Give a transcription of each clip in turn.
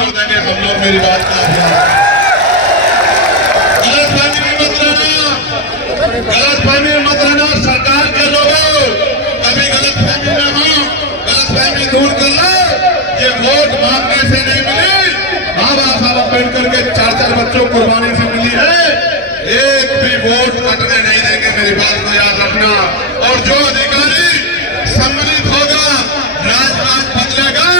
कर देंगे हम लोग, मेरी बात का गलतफहमी में मत रहना, गलतफहमी में मत रहना। सरकार के लोगों कभी गलतफहमी में हो, गलतफहमी दूर कर लो। ये वोट मांगने से नहीं मिली, बाबा साहब अम्बेडकर के 4-4 बच्चों कुर्बानी से मिली है। एक भी वोट कटने नहीं देंगे, मेरी बात को याद रखना। और जो अधिकारी सम्मिलित होगा, राजकाज बदलेगा,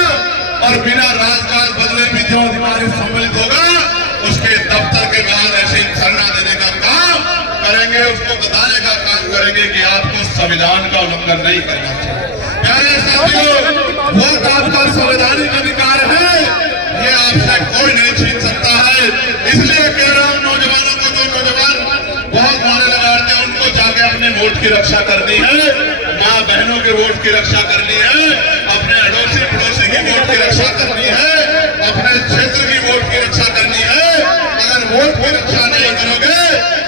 और बिना राजकाज बदले भी जो अधिकारी सम्मिलित होगा उसके दफ्तर के बाहर ऐसे धरना देने का काम करेंगे, उसको बताने का काम करेंगे कि आपको संविधान का उल्लंघन नहीं करना चाहिए। प्यारे साथियों, वोट आपका संवैधानिक अधिकार है, ये आपसे कोई नहीं छीन सकता है। इसलिए कह रहा हूं नौजवानों को, जो नौजवान बहुत नारे लगाते हैं, उनको जाके अपने वोट की रक्षा करनी है, माँ बहनों के वोट की रक्षा करनी है, अपने अड़ोसी पड़ोसी की वोट की रक्षा करनी है, अपने क्षेत्र की वोट की रक्षा करनी है। अगर वोट की रक्षा नहीं करोगे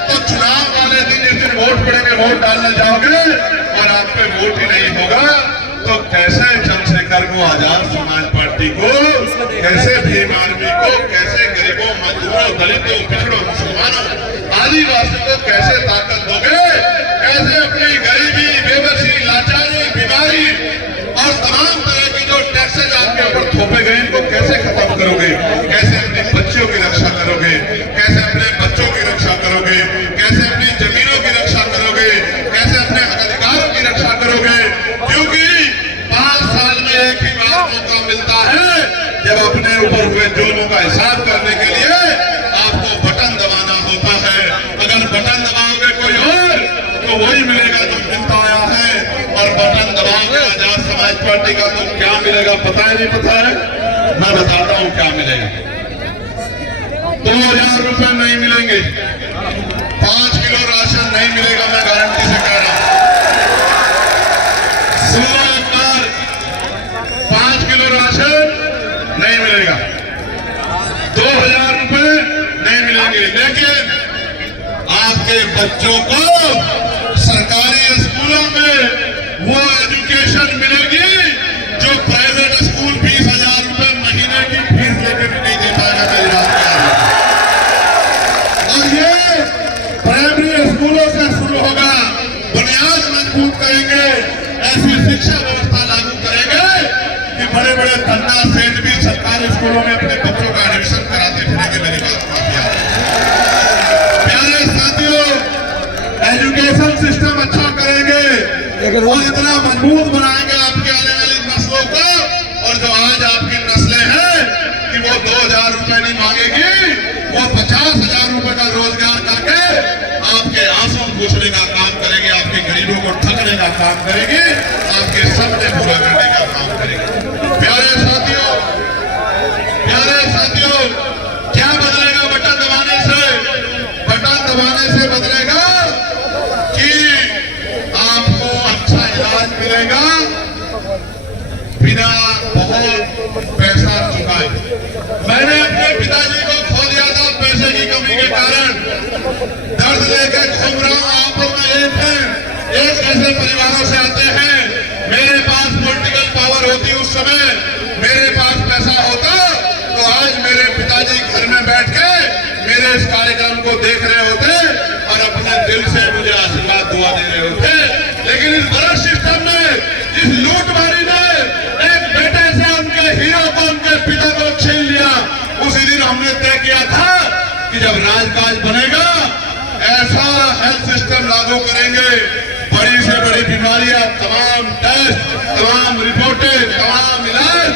तो चुनाव वाले दिन, जिस दिन वोट पड़ेंगे, वोट डालने जाओगे और आप पे वोट ही नहीं होगा, तो कैसे चंद्रशेखर को, आजाद समाज पार्टी को, कैसे भीम आर्मी को, कैसे गरीबों, मजदूरों, दलितों, पिछड़ों, मुसलमानों, आदिवासी को कैसे ताकत दोगे? कैसे अपनी गरीबी, बेबसी, लाचारी, बीमारी और तमाम तरह की जो टैक्सेज आपके ऊपर थोपे गए, इनको कैसे खत्म करोगे? कैसे अपने बच्चों की रक्षा करोगे? कैसे अपने बच्चों की रक्षा करोगे? कैसे अपनी जमीनों की रक्षा करोगे? कैसे अपने अधिकारों की रक्षा करोगे? क्योंकि 5 साल में एक ही बार मौका मिलता है, जब अपने ऊपर हुए जुल्मों का हिसाब करने के लिए आपको बटन दबाना होता है। अगर बटन दबाओगे कोई और, तो वही मिलेगा जो मिलता आया है, और बटन दबाओगे आजाद समाज पार्टी का, तो क्या मिलेगा पता है? नहीं पता है? मैं बताता हूं क्या मिलेगा। 2000 रुपए नहीं मिलेंगे, 5 किलो राशन नहीं मिलेगा, मैं गारंटी से कह रहा हूं। 5 किलो राशन नहीं मिलेगा, 2000 रुपए नहीं मिलेंगे, लेकिन आपके बच्चों को सरकारी स्कूलों में वो एजुकेशन मिलेगी जो प्राइवेट स्कूल 20,000 रुपए महीने की फीस लेकर भी नहीं दे पाएगा, मेरी बात है। और ये प्राइमरी स्कूलों से शुरू होगा, बुनियाद मजबूत करेंगे, ऐसी शिक्षा व्यवस्था लागू करेंगे कि बड़े बड़े धन्ना सेठ भी सरकारी स्कूलों में अपने बच्चों का एडमिशन कराते फिरेंगे, मेरी बात काफी याद है। प्यारे साथियों, एजुकेशन सिस्टम अच्छा करेंगे और इतना मजबूत बनाएंगे आपके आने वाली नस्लों को, और जो आज आपकी नस्लें हैं कि वो 2000 रुपए नहीं मांगेगी, वो 50,000 रुपए का रोजगार करके आपके आंसू पूछने का काम करेगी, आपके गरीबों को ठगने का काम करेगी, आपके सपने पूरा करने का काम करेगी। प्यारे साथियों, क्या बदलेगा बटन दबाने से? बटन दबाने से बदलेगा कि आपको अच्छा इलाज मिलेगा बिना बहुत पैसा चुकाए। मैंने अपने पिताजी को खो दिया था पैसे की कमी के कारण, दर्द लेकर घूम रहा हूं। आप लोग एक ऐसे परिवारों से आते हैं, मेरे पास पॉलिटिकल पावर होती उस समय, मेरे पास पैसा होता, तो आज मेरे पिताजी घर में बैठ के मेरे इस कार्यक्रम को देख रहे होते और अपने दिल से मुझे आशीर्वाद दुआ दे रहे होते। लेकिन इस बड़े सिस्टम में, इस लूटमारी ने एक बेटे से उनके हीरो को, उनके पिता को छीन लिया। उसी दिन हमने तय किया था कि जब राजकाज बनेगा, ऐसा हेल्थ सिस्टम लागू करेंगे, बड़ी से बड़ी बीमारियां, तमाम टेस्ट, तमाम रिपोर्टें, तमाम इलाज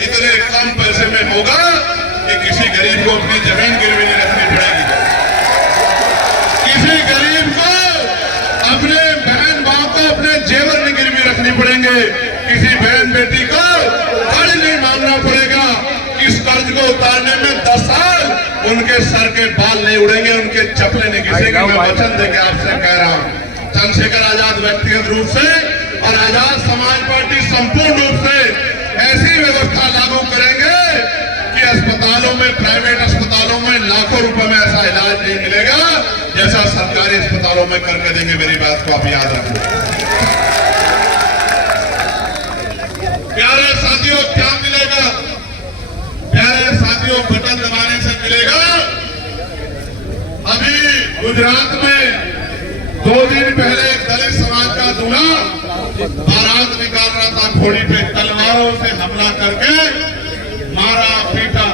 इतने कम पैसे में होगा कि किसी गरीब को अपनी जमीन गिरवी नहीं रखनी पड़ेगी, किसी गरीब को अपने बहन भाव को अपने जेवर नहीं गिरवी रखनी पड़ेंगे, किसी बहन बेटी को कर्ज नहीं मांगना पड़ेगा। इस कर्ज को उतारने में 10 साल उनके सर के बाल नहीं उड़ेंगे, उनके चपले नहीं घिसेंगे। मैं वचन देकर आपसे कह रहा हूं, चंद्रशेखर आजाद व्यक्तिगत रूप से और आजाद समाज पार्टी संपूर्ण रूप से ऐसी व्यवस्था लागू करेंगे कि अस्पतालों में, प्राइवेट अस्पतालों में लाखों रुपए में ऐसा इलाज नहीं मिलेगा जैसा सरकारी अस्पतालों में करके देंगे। मेरी बात को आप याद रखो। प्यारे साथियों, क्या मिलेगा? प्यारे साथियों बटन दबाने से मिलेगा। अभी गुजरात में 2 दिन पहले एक दलित समाज का दूल्हा बारात निकाल रहा था, घोड़ी पे तलवारों से हमला करके मारा पीटा।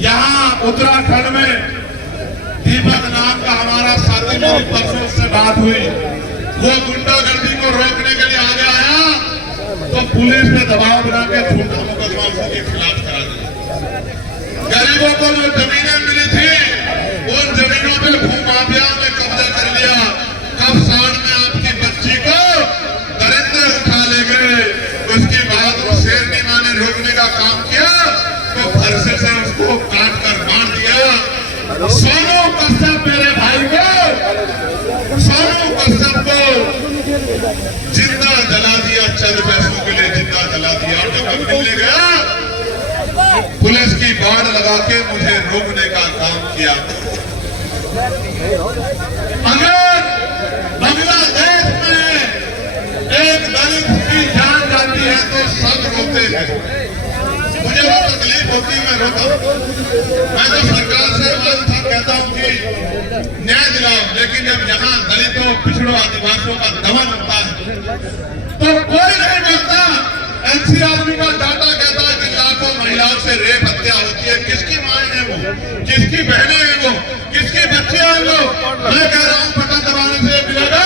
यहाँ उत्तराखंड में दीपक नाम का हमारा साथी, मेरी परसों से बात हुई, वो गुंडागर्दी को रोकने के लिए आगे आया तो पुलिस ने दबाव बना के झूठा मुकदमा उसके खिलाफ करा दिया। गरीबों को जो जमीनें मिली थी उन जमीनों पे भूमाफियाओं ने कब्जा कर लिया। कब साड़ में आपकी बच्ची को दरिंदे उठा ले गए, उसकी बहादुर शेरनी माँ ने रोकने का काम किया तो फरसे से उसको काट कर मार दिया। सोनू कश्यप मेरे भाई को, सोनू कश्यप को जिंदा जला दिया, चंद पैसों के लिए जिंदा जला दिया। और जब मिलने गया पुलिस की बाड़ लगा के मुझे रोकने का काम किया। अगर बांग्लादेश में एक दलित की जान जाती है तो सब रोते हैं। मुझे वो तकलीफ होती है, मैं रोता हूं। मैं तो सरकार से कहता हूं कि न्याय दिलाओ, लेकिन जब यहाँ दलितों, पिछड़ों, आदिवासियों का दमन होता है तो कोई नहीं बोलता। एनसीआरबी का डाटा कहता है कि लाखों महिलाओं से रेप हत्या होती है। किसकी माएं हैं वो, किसकी बहनें हैं वो, किसकी बच्चियां हैं वो? मैं कह रहा हूं बटन दबाने से मिलेगा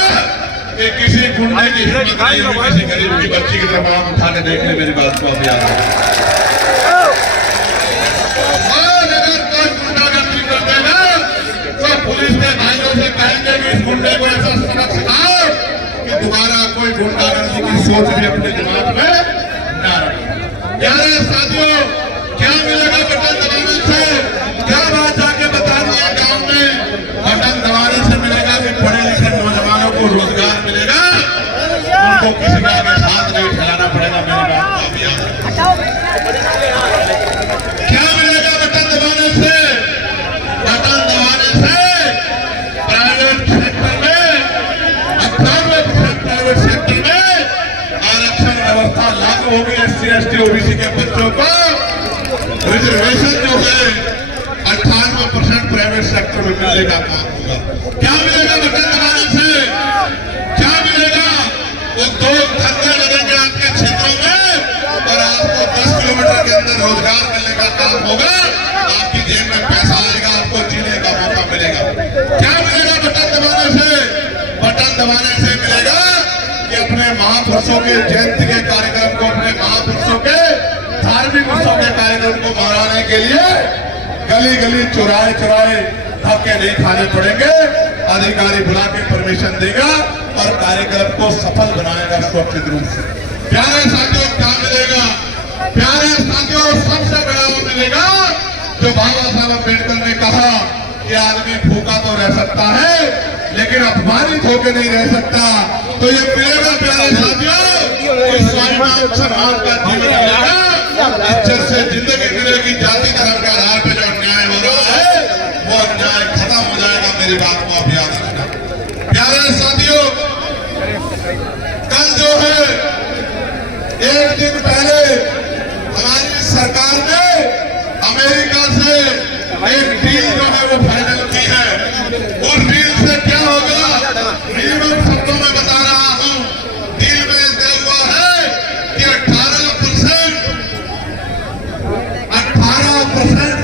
कि किसी गुंडे की हिम्मत नहीं होगी किसी गरीब की बच्ची की तरफ आंख उठा के देख ले। मेरी बात को अब याद है। पुलिस के भाइयों से कहेंगे कि इस गुंडे को ऐसा सबक सिखाओ कि दोबारा कोई गुंडागर्दी की सोच भी अपने दिमाग में न रखे। प्यारे साथियों, क्या मिलेगा बटन दबाने से? क्या बात जाके बतानी है गांव में? बटन दबाने से मिलेगा कि पढ़े लिखे नौजवानों को रोजगार मिलेगा, उनको किसी का आगे हाथ नहीं फैलाना पड़ेगा। मेरी बात को अभी याद रखें। क्या मिलेगा बटन दबाने से? बटन दबाने से प्राइवेट सेक्टर में 98% प्राइवेट सेक्टर में आरक्षण व्यवस्था लागू होगी। SC ST OBC के बच्चों को रिजर्वेशन जो है 98% प्राइवेट सेक्टर में मिलने का काम होगा। क्या मिलेगा बटन दबाने से? क्या मिलेगा? उद्योग धंधे लगेंगे आपके क्षेत्रों में और आपको 10 किलोमीटर के अंदर रोजगार मिलने का काम होगा। आपकी जेब में पैसा आएगा, आपको जीने का मौका मिलेगा। क्या मिलेगा बटन दबाने से? बटन दबाने से मिलेगा कि अपने महापुरुषों के जयंती के कार्यक्रम को, अपने महापुरुषों के धार्मिक उत्सव के कार्यक्रम को मनाने के लिए गली गली चौराहे चौराहे धक्के नहीं खाने पड़ेंगे। अधिकारी बुला के परमिशन देगा और कार्यक्रम को सफल बनाएगा सुरक्षित रूप से। प्यारे साथियों, क्या मिलेगा? प्यारे साथियों, सबसे बड़ा वो मिलेगा जो बाबा साहब अम्बेडकर ने कहा कि आदमी भूखा तो रह सकता है लेकिन अपमानित होकर नहीं रह सकता। तो ये मिलेगा प्यारे साथियों, स्वाभिमान समाज का जीवन मिलेगा, इज्जत से जिंदगी मिलेगी। जाति धर्म के आधार पर जो अन्याय हो रहा है वो अन्याय खत्म हो जाएगा। मेरी बात को आप याद रखना। प्यारे साथियों, कल जो है 1 दिन पहले हमारी सरकार ने अमेरिका से एक डील जो है वो फाइनल की है। उस डील से क्या होगा? मिनिमम शब्दों में बता रहा हूं। डील में तय हुआ है कि 18%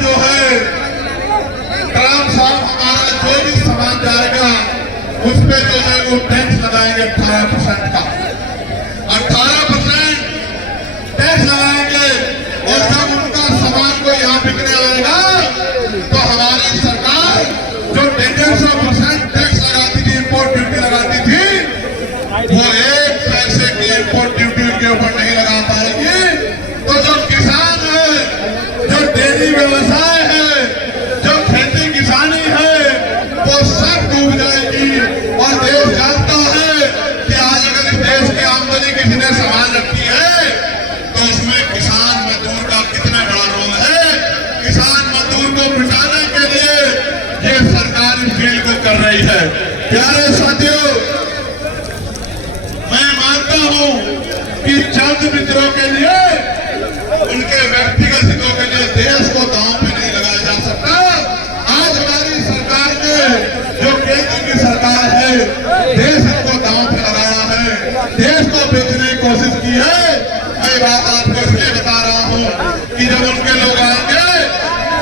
जो है ग्राम साहब हमारा जो भी सामान जाएगा उस पे जो है वो टैक्स लगाएंगे 18% का। 18% टैक्स लगाएंगे और जब उनका सामान को यहाँ बिकने आएगा तो हमारी सरकार जो 150% टैक्स लगाती थी, इंपोर्ट ड्यूटी लगाती थी, वो 1 पैसे की इंपोर्ट ड्यूटी के ऊपर नहीं लगा पाएगी। तो जो किसान है, जो डेयरी व्यवसाय है, जो खेती किसानी है, वो सब डूब जाएगी। और देश जानता है कि आज अगर इस देश की आमदनी किसी ने संभाल रखी है तो उसमें किसान मजदूर का कितना बड़ा रोल है। किसान मजदूर को मिटाने के लिए ये सरकार इस डील को कर रही है। प्यारे साथियों, मैं मानता हूं कि चंद मित्रों के लिए उनके व्यक्तिगत हितों के लिए देश को दांव पे नहीं लगाया जा सकता। आज हमारी सरकार ने, जो केंद्र की सरकार है, देश को दांव पे लगाया है, देश को बेचने की कोशिश की है। मैं बात आपको इसलिए बता रहा हूँ कि जब उनके लोग आएंगे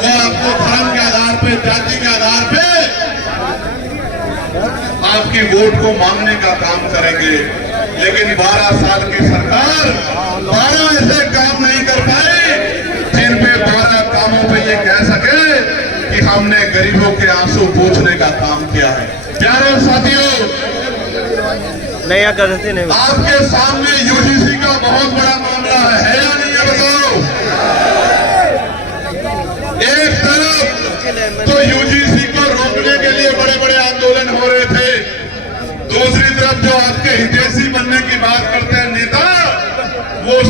वो आपको धर्म के आधार पे, जाति के आधार पे आपकी वोट को मांगने का काम करेंगे। लेकिन 12 साल की सरकार 12 ऐसे काम नहीं कर पाई जिन पे 12 कामों पे ये कह सके कि हमने गरीबों के आंसू पोंछने का काम किया है। प्यारे साथियों, नहीं, नहीं। आपके सामने यूजीसी का बहुत बड़ा